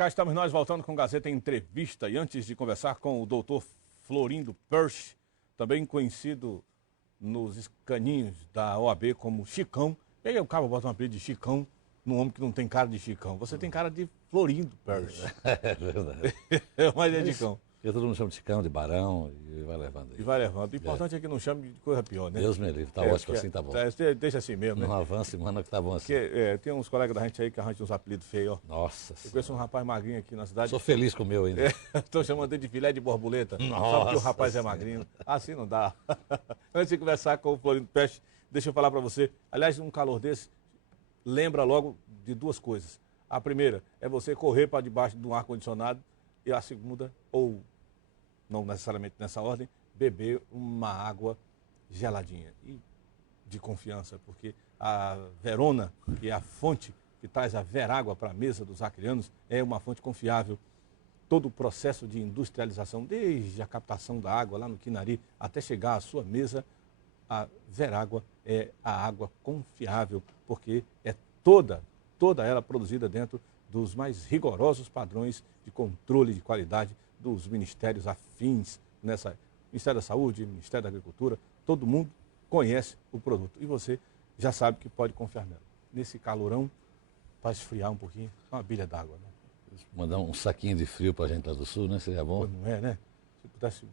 cá estamos nós voltando com Gazeta em Entrevista. E antes de conversar com o doutor Florindo Persch, também conhecido nos escaninhos da OAB como Chicão. Peguei o cabo, bota um apelido de Chicão num homem que não tem cara de Chicão. Você tem cara de Florindo Persch. É verdade. Mas é Chicão. Eu todo mundo chama de Chicão, de Barão, e vai levando aí. E vai levando. O importante é que não chame de coisa pior, né? Deus me livre, tá ótimo assim, tá bom. Deixa assim mesmo, né? Não avance, mano, que tá bom assim. Porque, tem uns colegas da gente aí que arranjam uns apelidos feios, ó. Nossa Eu conheço um rapaz magrinho aqui na cidade. Sou feliz com o meu ainda. Estou chamando ele de filé de borboleta. Nossa Só porque o rapaz é magrinho. Assim não dá. Antes de conversar com o Florindo Persch, deixa eu falar para você. Aliás, num calor desse, lembra logo de duas coisas. A primeira é você correr para debaixo de um ar-condicionado. E a segunda, ou não necessariamente nessa ordem, beber uma água geladinha. E de confiança, porque a Verona, que é a fonte que traz a Verágua para a mesa dos acreanos, é uma fonte confiável. Todo o processo de industrialização, desde a captação da água lá no Quinari até chegar à sua mesa, a Verágua é a água confiável, porque é toda ela produzida dentro dos mais rigorosos padrões de controle de qualidade dos ministérios afins, Ministério da Saúde, Ministério da Agricultura, todo mundo conhece o produto. E você já sabe que pode confiar nela. Nesse calorão, para esfriar um pouquinho, uma bilha d'água, né? Mandar um saquinho de frio pra gente lá do sul, né? Seria bom. Pô, não é, né? Se pudesse,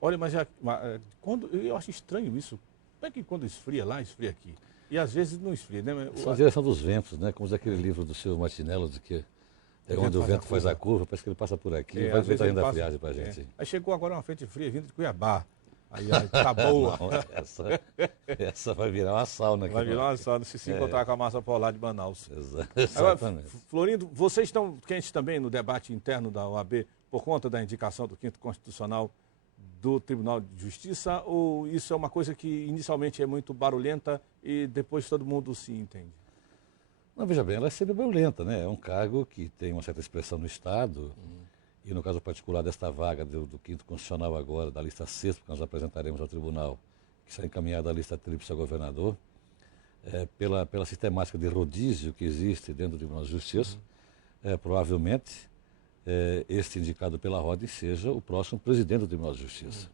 olha, mas eu acho estranho isso. Como é que quando esfria lá, esfria aqui? E às vezes não esfria, né? São a direção dos ventos, né? Como diz aquele livro do seu Martinello, de que é onde o vento faz a curva, parece que ele passa por aqui e vai traindo a friagem pra gente. Aí chegou agora uma frente fria vindo de Cuiabá. Aí tá boa. Não, essa vai virar uma sauna aqui. Vai virar uma sauna se encontrar com a massa polar de Manaus. Exatamente. Agora, Florindo, vocês estão quentes também no debate interno da OAB por conta da indicação do 5º Constitucional do Tribunal de Justiça, ou isso é uma coisa que inicialmente é muito barulhenta e depois todo mundo se entende? Não, veja bem, ela é sempre barulhenta, né? É um cargo que tem uma certa expressão no Estado, e no caso particular desta vaga do 5º Constitucional agora, da lista 6ª, que nós apresentaremos ao Tribunal, que será encaminhada a lista tríplice ao governador, pela sistemática de rodízio que existe dentro do Tribunal de Justiça, provavelmente este indicado pela ordem seja o próximo presidente do Tribunal de Justiça.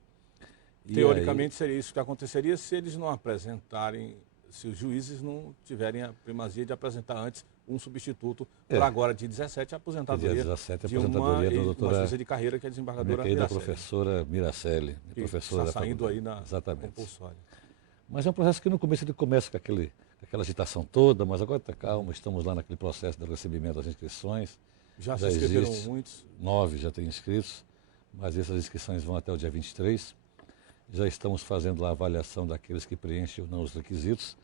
Teoricamente seria isso que aconteceria se eles não apresentarem, se os juízes não tiverem a primazia de apresentar antes um substituto para agora, dia 17, a aposentadoria, dia 17, a de aposentadoria da doutora, uma juíza de carreira que é a desembargadora da professora Miracelli. Que professora está saindo aí na Exatamente. compulsória. Mas é um processo que no começo ele começa com aquela agitação toda, mas agora está calmo, estamos lá naquele processo de recebimento das inscrições. Já se inscreveram muitos? 9 já têm inscritos, mas essas inscrições vão até o dia 23. Já estamos fazendo lá a avaliação daqueles que preenchem ou não os requisitos.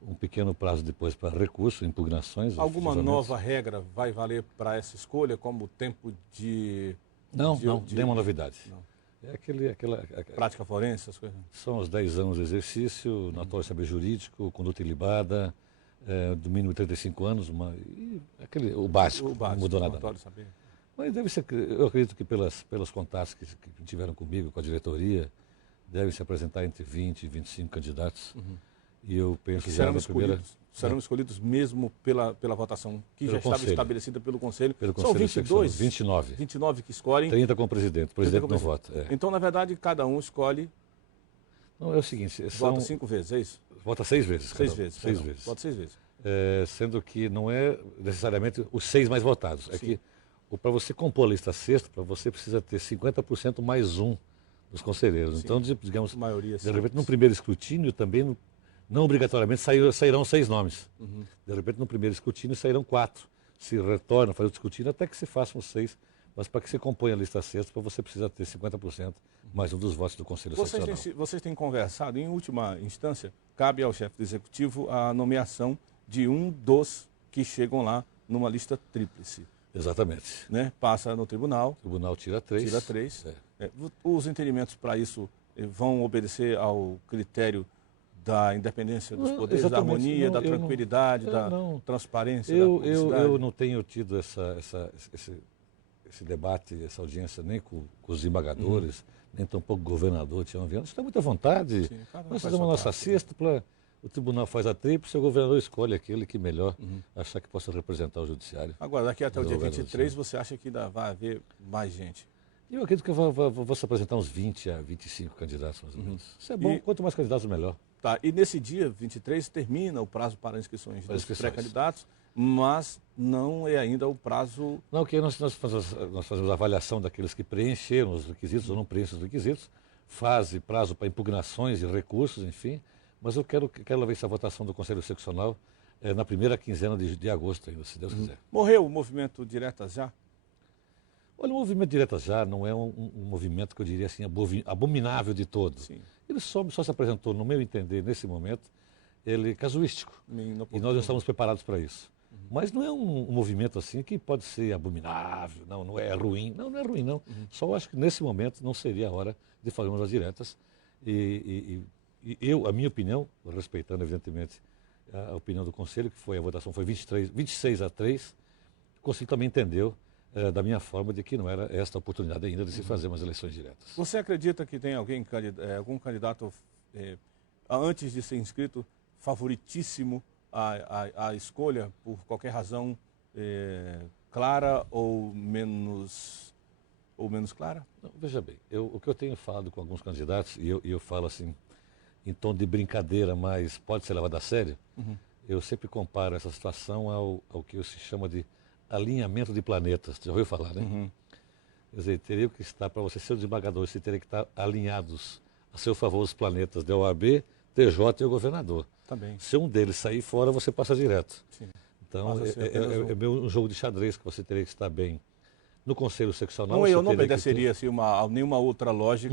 Um pequeno prazo depois para recurso, impugnações. Alguma nova regra vai valer para essa escolha, como o tempo de... Não, nenhuma novidade. Não. É aquela prática forense, essas coisas? São os 10 anos de exercício, notório saber jurídico, conduta ilibada, do mínimo 35 anos, o básico, não mudou nada. Saber. Mas deve ser, eu acredito que pelos contatos que tiveram comigo, com a diretoria, devem se apresentar entre 20 e 25 candidatos. E eu penso que serão escolhidos mesmo pela votação que já estava estabelecida pelo Conselho. São 22? 29. 29 que escolhem. 30 com o presidente. O presidente não vota. Então, na verdade, cada um escolhe... Não, é o seguinte... Vota 5 vezes, é isso? Vota 6 vezes. 6 vezes. 6 vezes. Vota 6 vezes. Sendo que não é necessariamente os 6 mais votados. É que para você compor a lista sexta, você precisa ter 50% mais um dos conselheiros. Sim. Então, digamos, de repente, no primeiro escrutínio também... Não obrigatoriamente sairão 6 nomes. De repente, no primeiro escrutínio, sairão 4. Se retornam, faz o escrutínio até que se façam 6. Mas para que se componha a lista sexta, você precisa ter 50% mais um dos votos do Conselho Seccional. Vocês têm conversado, em última instância, cabe ao chefe do Executivo a nomeação de um dos que chegam lá numa lista tríplice. Exatamente. Né? Passa no tribunal. O tribunal tira 3. Tira 3. Os entendimentos para isso vão obedecer ao critério da independência dos poderes, da harmonia, da tranquilidade, da transparência, da publicidade? Eu não tenho tido esse debate, essa audiência nem com os desembargadores, nem tampouco com o governador Tião Viana. Está muita vontade. Sim, nós fazemos a nossa cesta o tribunal faz a tríplice, o governador escolhe aquele que melhor achar que possa representar o judiciário. Agora, daqui até o dia 23, você acha que ainda vai haver mais gente? Eu acredito que vou se apresentar uns 20 a 25 candidatos, mais ou menos. Isso é bom, quanto mais candidatos, melhor. Tá, e nesse dia, 23, termina o prazo para inscrições dos pré-candidatos, mas não é ainda o prazo... Não, que nós fazemos a avaliação daqueles que preencheram os requisitos ou não preenchem os requisitos, fase, prazo para impugnações e recursos, enfim, mas eu quero levar essa votação do Conselho Seccional na primeira quinzena de agosto ainda, se Deus quiser. Morreu o movimento Diretas Já? Olha, o movimento Diretas Já não é um movimento que eu diria assim abominável de todo. Sim. Ele só se apresentou, no meu entender, nesse momento, ele casuístico. E nós não estamos preparados para isso. Mas não é um movimento assim que pode ser abominável, não é ruim. Não é ruim, não. Só acho que nesse momento não seria a hora de fazermos as diretas. E a minha opinião, respeitando evidentemente a opinião do Conselho, que a votação foi 26-3, o Conselho também entendeu da minha forma de que não era esta a oportunidade ainda de se fazer umas eleições diretas. Você acredita que tem algum candidato, antes de ser inscrito, favoritíssimo à escolha, por qualquer razão clara ou menos clara? Não, veja bem, o que eu tenho falado com alguns candidatos, e eu falo assim, em tom de brincadeira, mas pode ser levado a sério, eu sempre comparo essa situação ao que se chama de alinhamento de planetas. Você já ouviu falar, né? Quer dizer, teria que estar, para você ser o desembargador, você teria que estar alinhados a seu favor os planetas da OAB, TJ e o governador. Também. Se um deles sair fora, você passa direto. Sim. Então, é meio um jogo de xadrez que você teria que estar bem no Conselho Seccional. Não, eu não obedeceria assim, nenhuma outra lógica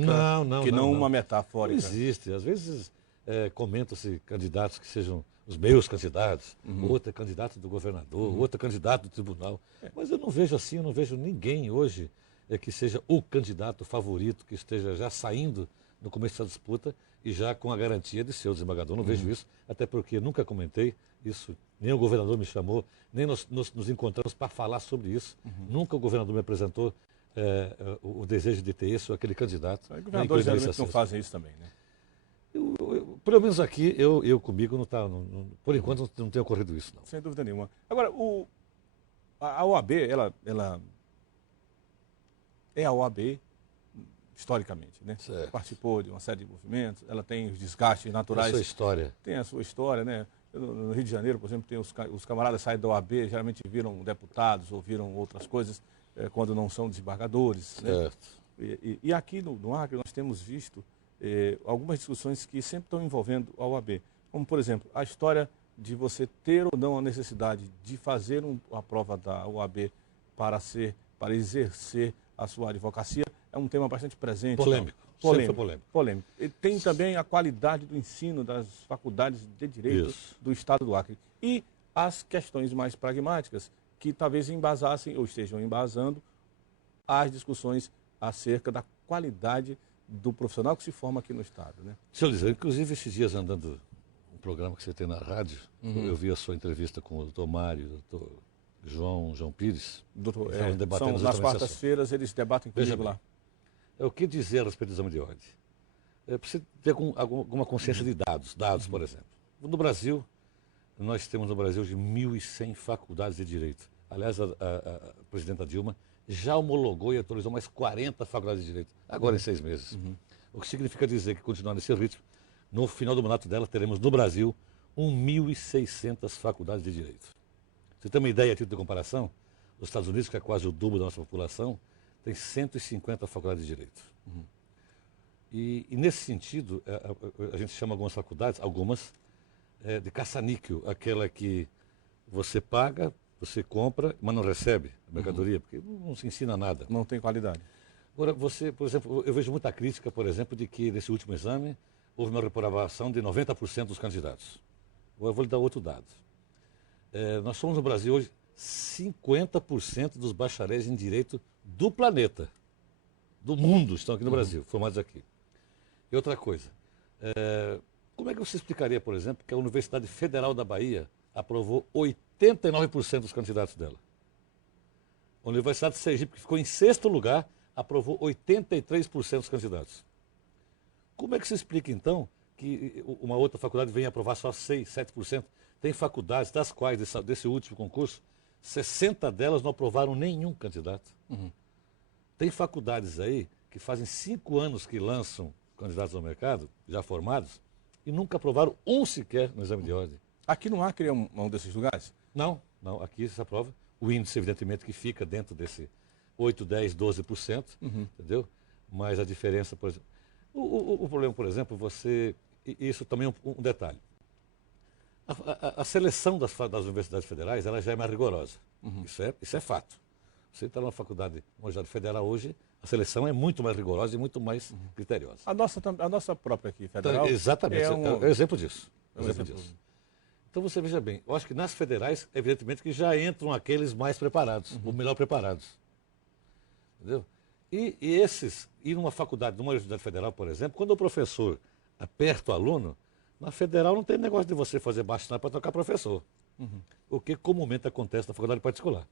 não uma metafórica. Não existe. Às vezes comentam-se candidatos que sejam os meus candidatos, outro é candidato do governador, outro é candidato do tribunal. Mas eu não vejo assim, eu não vejo ninguém hoje que seja o candidato favorito, que esteja já saindo no começo da disputa e já com a garantia de ser o desembargador. Não vejo isso, até porque nunca comentei isso, nem o governador me chamou, nem nós nos encontramos para falar sobre isso. Nunca o governador me apresentou o desejo de ter esse ou aquele candidato. Os governadores geralmente não fazem isso também, né? Pelo menos aqui, eu comigo, por enquanto não tem ocorrido isso, não. Sem dúvida nenhuma. Agora, a OAB, ela é a OAB historicamente, né? Certo. Participou de uma série de movimentos, ela tem os desgastes naturais. A sua história. Tem a sua história, né? No Rio de Janeiro, por exemplo, tem os camaradas saem da OAB, geralmente viram deputados ou viram outras coisas quando não são desembargadores. Certo. Né? E aqui no Acre nós temos visto algumas discussões que sempre estão envolvendo a OAB. Como, por exemplo, a história de você ter ou não a necessidade de fazer a prova da OAB para exercer a sua advocacia, é um tema bastante presente. Polêmico. Polêmico. E tem também a qualidade do ensino das faculdades de Direito do Estado do Acre. E as questões mais pragmáticas, que talvez embasassem ou estejam embasando as discussões acerca da qualidade do profissional que se forma aqui no Estado. Né? Senhor Liseu, inclusive esses dias andando um programa que você tem na rádio, eu vi a sua entrevista com o doutor Mário, o doutor João Pires. Nas quartas-feiras eles debatem comigo lá. O que dizer a respeito do exame de ordem? Precisa ter alguma consciência de dados, por exemplo. No Brasil, nós temos no Brasil de 1.100 faculdades de direito. Aliás, a presidenta Dilma já homologou e autorizou mais 40 faculdades de direito, agora em 6 meses. O que significa dizer que, continuando nesse ritmo, no final do mandato dela, teremos no Brasil 1.600 faculdades de direito. Você tem uma ideia, a título de comparação? Os Estados Unidos, que é quase o dobro da nossa população, tem 150 faculdades de direito. E nesse sentido, a gente chama algumas faculdades, de caça-níquel, aquela que você paga, você compra, mas não recebe a mercadoria, porque não se ensina nada. Não tem qualidade. Agora, por exemplo, eu vejo muita crítica, por exemplo, de que nesse último exame houve uma reprovação de 90% dos candidatos. Agora eu vou lhe dar outro dado. Nós somos no Brasil hoje 50% dos bacharéis em direito do planeta, do mundo, estão aqui no Brasil, formados aqui. E outra coisa, como é que você explicaria, por exemplo, que a Universidade Federal da Bahia aprovou 89% dos candidatos dela? A Universidade de Sergipe, que ficou em 6º lugar, aprovou 83% dos candidatos. Como é que se explica, então, que uma outra faculdade venha aprovar só 6%, 7%. Tem faculdades, das quais, desse último concurso, 60 delas não aprovaram nenhum candidato. Tem faculdades aí que fazem 5 anos que lançam candidatos ao mercado, já formados, e nunca aprovaram um sequer no exame de ordem. Aqui no Acre é um desses lugares? Não, aqui se aprova. O índice, evidentemente, que fica dentro desse 8, 10, 12%, entendeu? Mas a diferença, por exemplo... O problema, por exemplo, isso também é um detalhe. A seleção das universidades federais, ela já é mais rigorosa. Isso é fato. Você está numa faculdade, uma universidade federal hoje, a seleção é muito mais rigorosa e muito mais criteriosa. A nossa própria aqui, federal... Então, exatamente, é um exemplo disso. Então você veja bem, eu acho que nas federais, evidentemente que já entram aqueles mais preparados, ou melhor preparados. Entendeu? E numa faculdade, numa universidade federal, por exemplo, quando o professor aperta o aluno, na federal não tem negócio de você fazer baixo para trocar professor. O que comumente acontece na faculdade particular.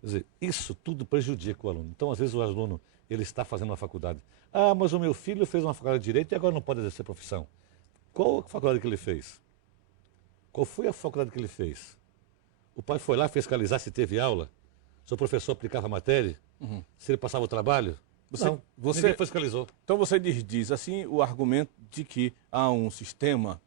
Quer dizer, isso tudo prejudica o aluno. Então, às vezes, o aluno ele está fazendo uma faculdade. Ah, mas o meu filho fez uma faculdade de Direito e agora não pode exercer profissão. Qual a faculdade que ele fez? Qual foi a faculdade que ele fez? O pai foi lá fiscalizar se teve aula? Se o professor aplicava a matéria? Se ele passava o trabalho? Ninguém fiscalizou. Então você diz assim o argumento de que há um sistema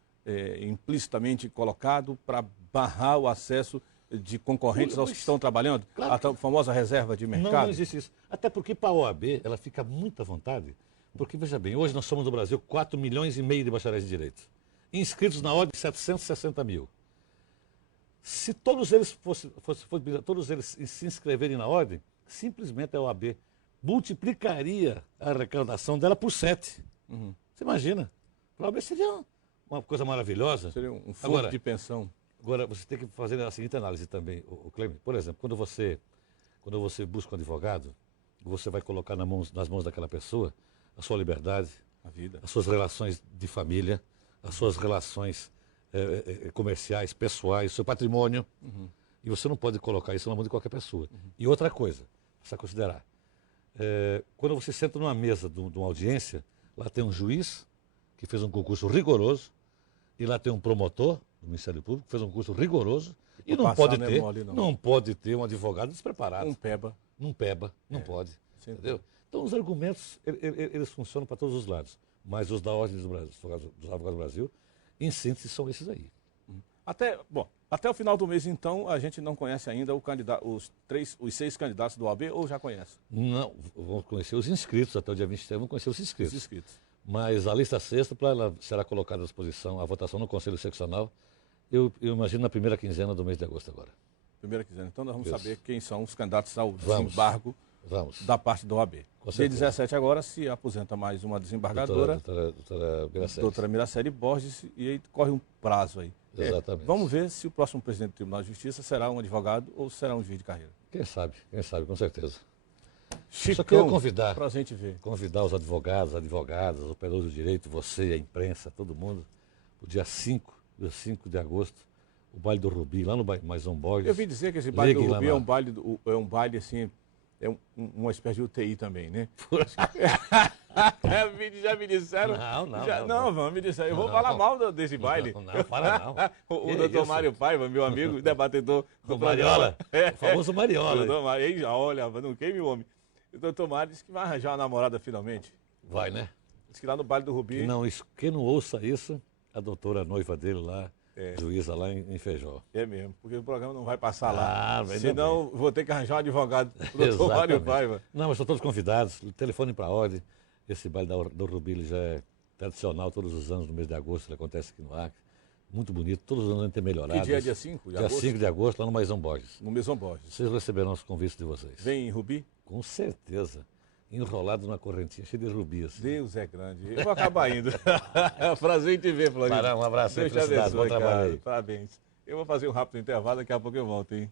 implicitamente colocado para barrar o acesso de concorrentes aos que estão trabalhando? Claro. A famosa reserva de mercado? Não existe isso. Até porque para a OAB ela fica muito à vontade. Porque, veja bem, hoje nós somos no Brasil 4,5 milhões de bacharéis de Direito. Inscritos na ordem de 760 mil. Se todos eles todos eles se inscreverem na ordem, simplesmente a OAB multiplicaria a arrecadação dela por 7. Você imagina? Para a OAB seria uma coisa maravilhosa. Seria um fundo de pensão. Agora, você tem que fazer a seguinte análise também, o Clemente. Por exemplo, quando você busca um advogado, você vai colocar nas mãos daquela pessoa a sua liberdade, a vida, as suas relações de família, as suas relações comerciais, pessoais, o seu patrimônio. E você não pode colocar isso na mão de qualquer pessoa. E outra coisa, precisa considerar. Quando você senta numa mesa de uma audiência, lá tem um juiz que fez um concurso rigoroso, e lá tem um promotor do Ministério Público que fez um concurso rigoroso, e não pode ter um advogado despreparado. Um peba. Não pode. Entendeu? Então os argumentos, eles funcionam para todos os lados. Mas os da Ordem dos Advogados do Brasil, em síntese, são esses aí. Até o final do mês, então, a gente não conhece ainda os 6 candidatos do OAB, ou já conhece? Não, vamos conhecer os inscritos, até o dia 23 vamos conhecer os inscritos. Os inscritos. Mas a lista sexta, ela será colocada à disposição, a votação no Conselho Seccional, eu imagino na primeira quinzena do mês de agosto agora. Primeira quinzena. Então nós vamos saber quem são os candidatos ao desembargo da parte da OAB. Dia 17 agora se aposenta mais uma desembargadora, doutora Miraceli Borges, e aí corre um prazo aí. Exatamente. Vamos ver se o próximo presidente do Tribunal de Justiça será um advogado ou será um juiz de carreira. Quem sabe, com certeza. Chicão, só quero convidar pra gente ver. Convidar os advogados, advogadas, os operadores do direito, você, a imprensa, todo mundo, o dia 5 de agosto, o baile do Rubi, lá no Maison Borges. Eu ouvi dizer que esse baile do Rubi é um baile assim, uma espécie de UTI também, né? Já me disseram. Não, me disseram. Eu vou falar mal desse baile. Não, fala não. O doutor Mário Paiva, meu amigo, debatedor do Mariola. O famoso Mariola. Olha, não queime o homem. O doutor Mário disse que vai arranjar uma namorada finalmente. Vai, né? Diz que lá no baile do Rubi. Quem não ouça isso, a doutora noiva dele lá, juíza lá em Feijó. É mesmo, porque o programa não vai passar lá. Senão vou ter que arranjar um advogado para o doutor Mário Paiva. Não, mas estão todos convidados, telefone para a ordem. Esse baile do Rubi já é tradicional, todos os anos, no mês de agosto, ele acontece aqui no Acre. Muito bonito, todos os anos tem melhorado. Que dia é dia 5 de agosto? Dia 5 de agosto, lá no Maison Borges. No Maison Borges. Vocês receberão os convites de vocês. Vem em Rubi? Com certeza. Enrolado numa correntinha cheia de rubi. Assim. Deus é grande. Eu vou acabar indo. Prazer em te ver, Florinda. Um abraço. Deus te abençoe, cara. Parabéns. Eu vou fazer um rápido intervalo, daqui a pouco eu volto, hein?